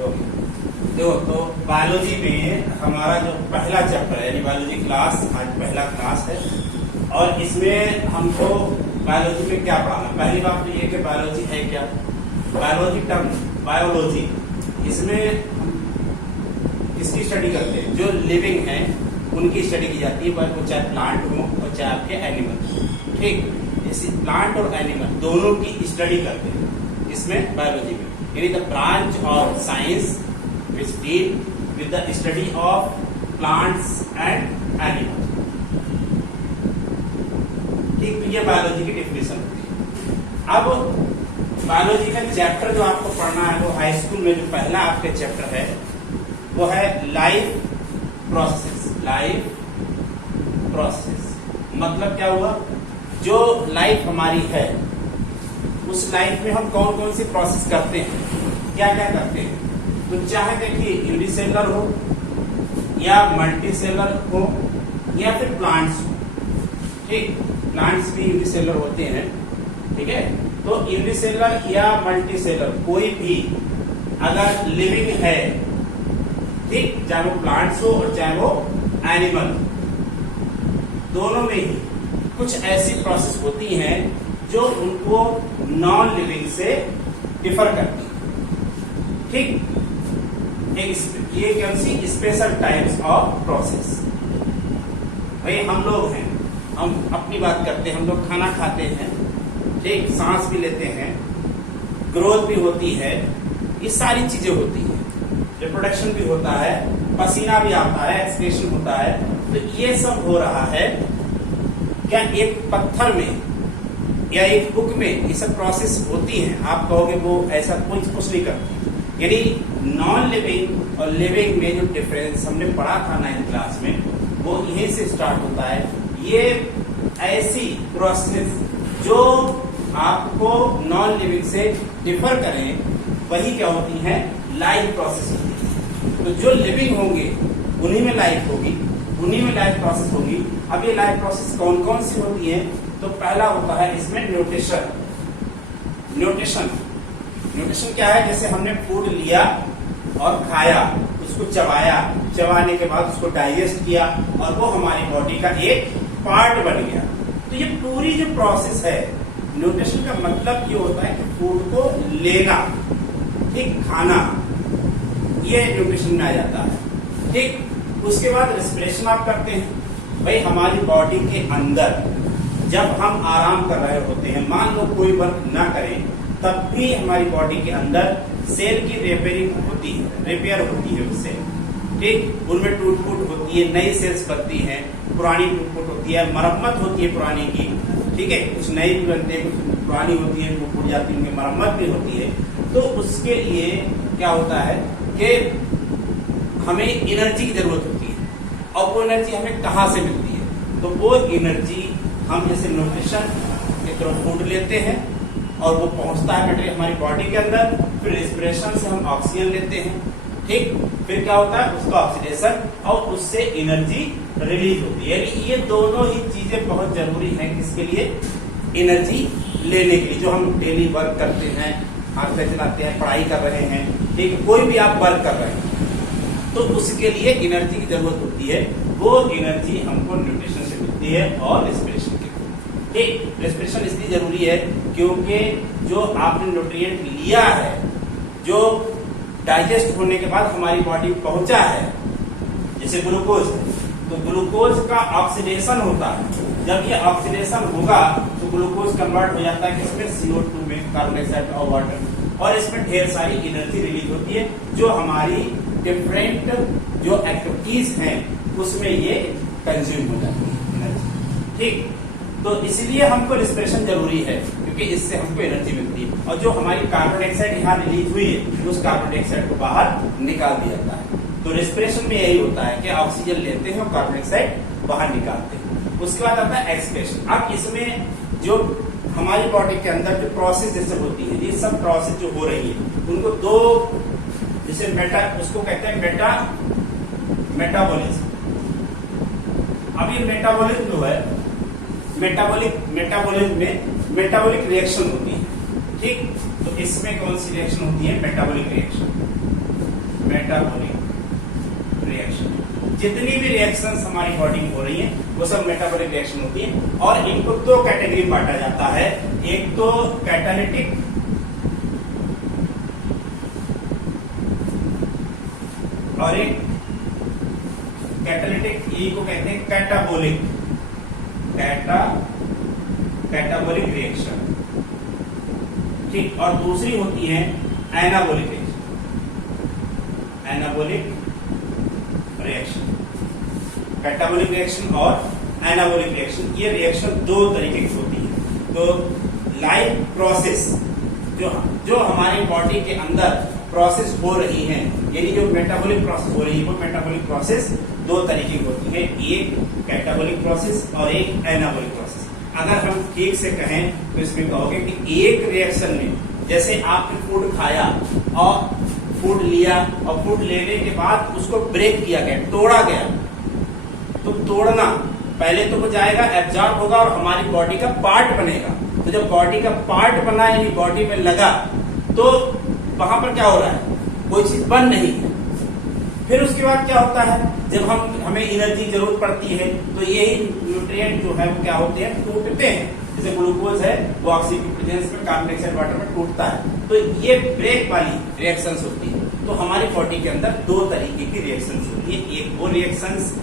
देखो तो बायोलॉजी में हमारा जो पहला चैप्टर है यानी बायोलॉजी क्लास, आज पहला क्लास है और इसमें हमको बायोलॉजी में क्या पढ़ाना। पहली बात तो ये कि बायोलॉजी है क्या, बायोलॉजी टर्म बायोलॉजी, इसमें हम किसकी स्टडी करते हैं, जो लिविंग है उनकी स्टडी की जाती है, वो चाहे प्लांट हो और चाहे आपके एनिमल। ठीक, इसी प्लांट और एनिमल दोनों की स्टडी करते हैं इसमें बायोलॉजी में, यानी the branch of science which deal with the study of plants and animals। ठीक, तो ये बायोलॉजी की डेफिनेशन होती है। अब बायोलॉजी का चैप्टर जो आपको पढ़ना है वो हाई स्कूल में जो पहला आपके चैप्टर है वो है लाइफ प्रोसेस। लाइफ प्रोसेस मतलब क्या हुआ, जो लाइफ हमारी है उस लाइफ में हम कौन कौन सी प्रोसेस करते हैं, क्या क्या करते हैं। तो चाहे देखिए यूनिसेलुलर हो या मल्टीसेलुलर हो या फिर प्लांट्स हो। ठीक, प्लांट्स भी यूनिसेलुलर होते हैं। ठीक है, तो यूनिसेलुलर या मल्टीसेलुलर कोई भी अगर लिविंग है, ठीक, चाहे वो प्लांट्स हो और चाहे वो एनिमल, दोनों में ही कुछ ऐसी प्रोसेस होती हैं जो उनको नॉन लिविंग से डिफर करती है। ठीक, ये कौन सी स्पेशल टाइप्स ऑफ प्रोसेस। भाई हम लोग हैं, हम अपनी बात करते हैं, हम लोग खाना खाते हैं, ठीक, सांस भी लेते हैं, ग्रोथ भी होती है, ये सारी चीजें होती हैं, रिप्रोडक्शन भी होता है, पसीना भी आता है, एक्सक्रीशन होता है। तो ये सब हो रहा है क्या एक पत्थर में या एक बुक में, ये सब प्रोसेस होती हैं। आप कहोगे वो ऐसा कुछ नहीं करती, यानी नॉन लिविंग और लिविंग में जो डिफरेंस हमने पढ़ा था 9th क्लास में वो यहीं से स्टार्ट होता है। ये ऐसी प्रोसेस जो आपको नॉन लिविंग से डिफर करें वही क्या होती है, लाइफ प्रोसेस होती है। तो जो लिविंग होंगे उन्हीं में लाइफ होगी, उन्हीं में लाइफ प्रोसेस होगी। अब ये लाइफ प्रोसेस कौन कौन सी होती है, तो पहला होता है इसमें न्यूट्रिशन। न्यूट्रिशन क्या है, जैसे हमने फूड लिया और खाया, उसको चबाया, चबाने के बाद उसको डाइजेस्ट किया और वो हमारी बॉडी का एक पार्ट बन गया। तो ये पूरी जो प्रोसेस है, न्यूट्रिशन का मतलब ये होता है कि फूड को लेना, ठीक, खाना, ये न्यूट्रिशन में आ जाता है। ठीक, उसके बाद रेस्पिरेशन आप करते हैं। भाई हमारी बॉडी के अंदर जब हम आराम कर रहे होते हैं, मान लो कोई वर्क ना करें, तब भी हमारी बॉडी के अंदर सेल की रिपेयरिंग होती है, रिपेयर होती है उससे। ठीक, उनमें टूट-फूट होती है, नई सेल्स बनती हैं, पुरानी टूट-फूट होती है, मरम्मत होती है पुरानी की। ठीक है, कुछ नई भी बनते हैं, कुछ पुरानी होती है, टूट-फूट जाती है, उनकी मरम्मत भी होती है। तो उसके लिए क्या होता है कि हमें एनर्जी की जरूरत होती है, और वो एनर्जी हमें कहाँ से मिलती है, तो वो एनर्जी हम जैसे न्यूट्रिशन के थ्रू फूड लेते हैं और वो पहुंचता है मटेरियल हमारी बॉडी के अंदर, फिर रेस्पिरेशन से हम ऑक्सीजन लेते हैं। ठीक, फिर क्या होता है, उसका ऑक्सीडेशन और उससे एनर्जी रिलीज होती है। यानी ये दोनों ही चीजें बहुत जरूरी हैं किसके लिए, एनर्जी लेने के लिए। जो हम डेली वर्क करते हैं, हाथ पैर चलाते हैं, पढ़ाई कर रहे हैं, ठीक, कोई भी आप वर्क कर रहे हैं तो उसके लिए एनर्जी की जरूरत होती है। वो एनर्जी हमको न्यूट्रिशन से मिलती है और रेस्पिरेशन के। ठीक, रेस्पिरेशन इसलिए जरूरी है क्योंकि जो आपने न्यूट्रिएंट लिया है, जो डाइजेस्ट होने के बाद हमारी बॉडी पहुंचा है, जैसे ग्लूकोज है, तो ग्लूकोज का ऑक्सीडेशन होता है। जब ये ऑक्सीडेशन होगा तो ग्लूकोज कन्वर्ट हो जाता है किसमें, CO2 में, कार्बन डाइऑक्साइड और वाटर, और इसमें ढेर सारी एनर्जी रिलीज होती है जो हमारी डिफरेंट जो एक्टिविटीज हैं उसमें ये कंज्यूम हो जाती है एनर्जी। ठीक, तो इसलिए हमको रेस्पिरेशन जरूरी है क्योंकि इससे हमको एनर्जी मिलती है, और जो हमारी कार्बन डाइऑक्साइड यहाँ रिलीज हुई है उस कार्बन डाइऑक्साइड को बाहर निकाल दिया जाता है। तो रेस्पिरेशन में यही होता है कि ऑक्सीजन लेते हैं और कार्बन डाइऑक्साइड बाहर निकालते हैं। उसके बाद आता है एक्सपिरेशन। अब इसमें जो हमारी बॉडी के अंदर जो प्रोसेस जैसे होती है, ये सब प्रोसेस जो हो रही है उनको दो, जैसे उसको कहते हैं मेटाबॉलिज्म। अब ये मेटाबॉलिज्म जो है, मेटाबॉलिज्म में मेटाबॉलिक रिएक्शन होती है। ठीक, तो इसमें कौन सी रिएक्शन होती है, मेटाबॉलिक रिएक्शन। Metabolic reaction. जितनी भी रिएक्शंस हमारी बॉडी में हो रही हैं वो सब मेटाबॉलिक रिएक्शन होती है। और इनको दो कैटेगरी में बांटा जाता है, एक तो कैटालिटिक और एक कैटालिटिक, ई को कहते हैं कैटाबोलिक, कैटाबोलिक रिएक्शन, ठीक। और दूसरी होती है anabolic reaction, anabolic reaction. Catabolic reaction और एनाबोलिक रिएक्शन, ये रिएक्शन दो तरीके की होती है। तो लाइफ प्रोसेस जो हमारी बॉडी के अंदर प्रोसेस हो रही है, यानी जो मेटाबॉलिक प्रोसेस हो रही है, वो मेटाबॉलिक प्रोसेस दो तरीके की होती है, एक कैटाबॉलिक प्रोसेस और एक एनाबॉलिक प्रोसेस। अगर हम ठीक से कहें तो इसमें कहोगे कि एक रिएक्शन में, जैसे आपने फूड खाया और फूड लिया और फूड लेने के बाद उसको ब्रेक किया गया, तोड़ा गया, तो तोड़ना पहले तो वो जाएगा, एब्जॉर्ब होगा और हमारी बॉडी का पार्ट बनेगा। तो जब बॉडी का पार्ट बना यानी बॉडी में लगा, तो वहां पर क्या हो रहा है, कोई चीज बन नहीं है। फिर उसके बाद क्या होता है, जब हमें एनर्जी की जरूरत पड़ती है तो यही न्यूट्रिएंट जो है वो क्या होते हैं, टूटते हैं। जैसे ग्लूकोज है वो ऑक्सीजन की प्रेजेंस में कार्बन डाइऑक्साइड वाटर में टूटता है। तो ये ब्रेक वाली रिएक्शंस होती है। तो हमारी बॉडी के अंदर दो तरीके की रिएक्शंस होती है, एक वो रिएक्शंस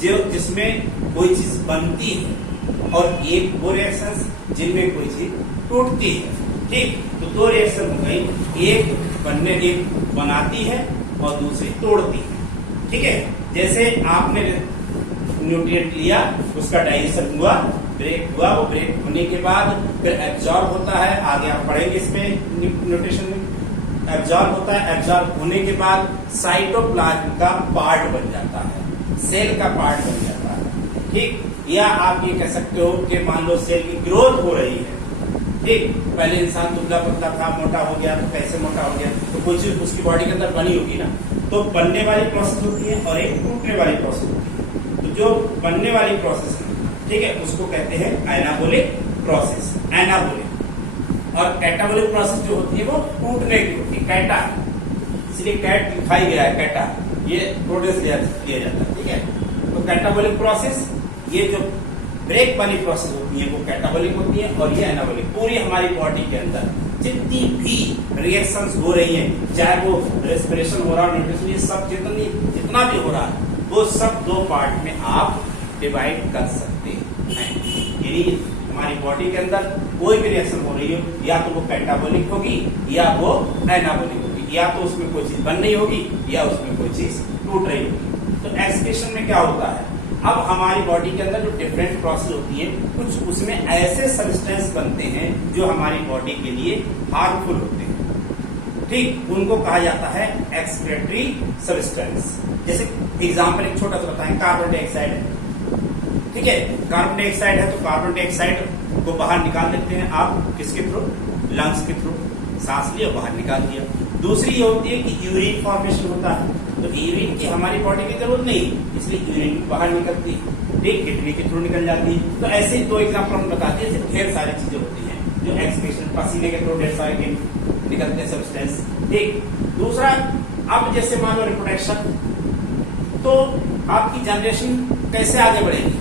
जिसमें कोई चीज बनती है और एक वो रिएक्शंस जिनमें कोई चीज टूटती है, ठीक। तो दो रिएक्शन हो गई, एक बनाती है और दूसरी तोड़ती है, ठीक है। जैसे आपने न्यूट्रिएंट लिया, उसका डाइजेशन हुआ, ब्रेक हुआ, वो ब्रेक होने के बाद फिर एब्जॉर्ब होता है, आगे आप पढ़ेंगे इसमें न्यूट्रिशन में। एब्जॉर्ब होता है, एब्जॉर्ब होने के बाद साइटोप्लाज्म का पार्ट बन जाता है, सेल का पार्ट बन जाता है, ठीक। या आप ये कह सकते हो कि मान लो सेल की ग्रोथ हो रही है, ठीक। पहले इंसान दुबला पतला था, मोटा हो गया, तो कैसे मोटा हो गया, तो कोई चीज उसकी बॉडी के अंदर बनी होगी ना। तो बनने वाली प्रोसेस होती है और एक टूटने वाली प्रोसेस होती है। तो जो बनने वाली प्रोसेस है, ठीक है, उसको कहते हैं एनाबोलिक प्रोसेस, एनाबोलिक। और कैटाबोलिक प्रोसेस जो होती है वो टूटने की होती है, कैटा, इसलिए कैट लिखाई गया है, कैटा, ये प्रोड्यूस किया जाता है, ठीक है। तो कैटाबोलिक प्रोसेस, ये जो ब्रेक वाली प्रोसेस होती है वो कैटाबोलिक होती है और ये एनाबोलिक। पूरी हमारी बॉडी के अंदर जितनी भी रिएक्शंस हो रही हैं, चाहे वो रेस्पिरेशन हो रहा है, न्यूट्रिशन, ये सब जितना भी हो रहा है, वो सब दो पार्ट में आप डिवाइड कर सकते हैं। यानी हमारी बॉडी के अंदर कोई भी रिएक्शन हो रही हो, या तो वो कैटाबोलिक होगी या वो एनाबोलिक होगी, या तो उसमें कोई चीज बन रही होगी या उसमें कोई चीज टूट रही होगी। तो एक्सक्रीशन में क्या होता है, अब हमारी बॉडी के अंदर जो डिफरेंट प्रोसेस होती है, कुछ उसमें ऐसे सब्सटेंस बनते हैं जो हमारी बॉडी के लिए हार्मफुल होते हैं, ठीक। उनको कहा जाता है एक्सक्रीटरी सब्सटेंस। जैसे एग्जांपल एक छोटा सा बताएं, कार्बन डाइऑक्साइड है, ठीक है। कार्बन डाइऑक्साइड है तो कार्बन डाइऑक्साइड को बाहर निकाल देते हैं आप, किसके थ्रू, लंग्स के थ्रू, सांस लिया बाहर निकाल दिया। दूसरी ये होती है कि यूरिन फॉर्मेशन होता है, तो यूरिन की हमारी बॉडी की जरूरत नहीं, इसलिए यूरिन बाहर निकलती है, ठीक, किडनी के थ्रू निकल जाती है। तो ऐसे दो एग्जाम्पल हम बताते हैं, ढेर सारी चीजें होती हैं जो एक्सक्रीशन, पसीने के थ्रू ढेर सारे निकलते हैं सब्सटेंस, ठीक। दूसरा, अब जैसे मान लो रिप्रोडक्शन, तो आपकी जनरेशन कैसे आगे बढ़ेगी,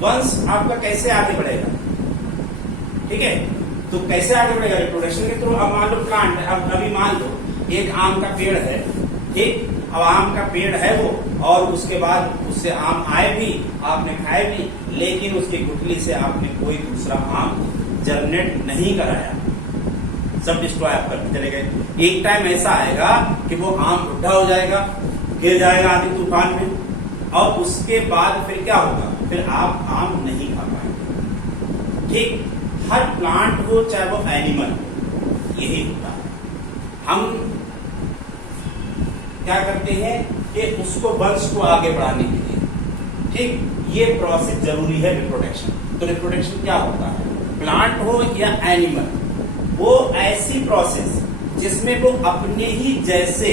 वंश आपका कैसे आगे बढ़ेगा, ठीक है। तो कैसे आगे बढ़ेगा, रिप्रोडक्शन के थ्रू। अब मान लो प्लांट, अब अभी मान लो एक आम का पेड़ है, ठीक। अब आम का पेड़ है वो, और उसके बाद उससे आम आए भी, आपने खाए भी, लेकिन उसकी गुठली से आपने कोई दूसरा आम जर्मिनेट नहीं कराया, सब डिस्ट्रॉय आप करके चले गए। एक टाइम ऐसा आएगा कि वो आम बुढ़ा हो जाएगा, गिर जाएगा आंधी तूफान में, और उसके बाद फिर क्या होगा, फिर आप आम नहीं खा पाएंगे, ठीक। हर प्लांट हो चाहे वो एनिमल हो, यही होता है। हम क्या करते हैं कि उसको वंश को आगे बढ़ाने के लिए, ठीक, ये प्रोसेस जरूरी है रिप्रोडक्शन। तो रिप्रोडक्शन क्या होता है, प्लांट हो या एनिमल, वो ऐसी प्रोसेस जिसमें वो अपने ही जैसे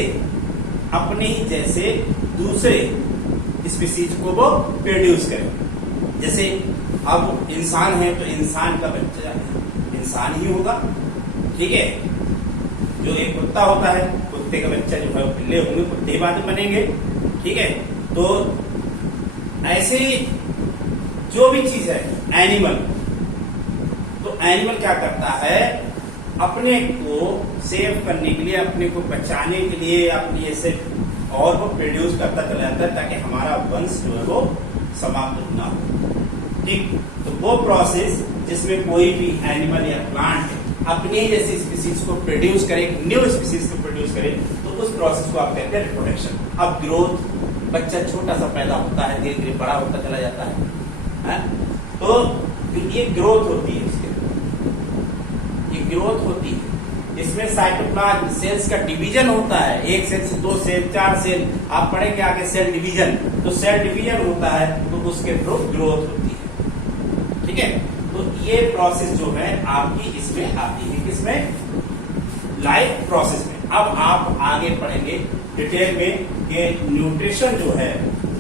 दूसरे स्पीसीज को वो प्रोड्यूस करे। जैसे अब इंसान है तो इंसान का बच्चा इंसान ही होगा, ठीक है। जो एक कुत्ता होता है, कुत्ते कुत्ते का बच्चा जो है वो पिल्ले होंगे, कुत्ते बाद में बनेंगे। ठीक है, तो ऐसे जो भी चीज है एनिमल, तो एनिमल क्या करता है, अपने को सेव करने के लिए, अपने को बचाने के लिए, अपनी ऐसे और वो प्रोड्यूस करता चला जाता है ताकि हमारा वंश जो है वो समाप्त ना हो। ठीक, तो वो प्रोसेस जिसमें कोई भी एनिमल या प्लांट अपनी जैसी स्पीसीज को प्रोड्यूस करे, न्यू स्पीसीज को प्रोड्यूस करे, तो उस प्रोसेस को आप कहते हैं रिप्रोडक्शन। अब ग्रोथ, बच्चा छोटा सा पैदा होता है, धीरे धीरे बड़ा होता चला जाता है? तो ये ग्रोथ होती है, उसके ये ग्रोथ होती है। इसमें साइटोप्लाज्म सेल्स का डिवीजन होता है, एक सेल से 2 सेल 4 सेल, आप पढ़ेंगे आगे सेल डिवीजन, तो सेल डिवीजन होता है, तो उसके थ्रू ग्रोथ होती है। ठीक है, तो ये प्रोसेस जो है आपकी इसमें आती है, किसमें, लाइफ प्रोसेस में। अब आप आगे पढ़ेंगे डिटेल में कि न्यूट्रिशन जो है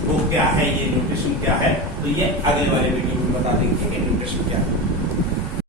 वो क्या है, ये न्यूट्रिशन क्या है, तो ये अगले वाले वीडियो में बता देंगे कि न्यूट्रिशन क्या है।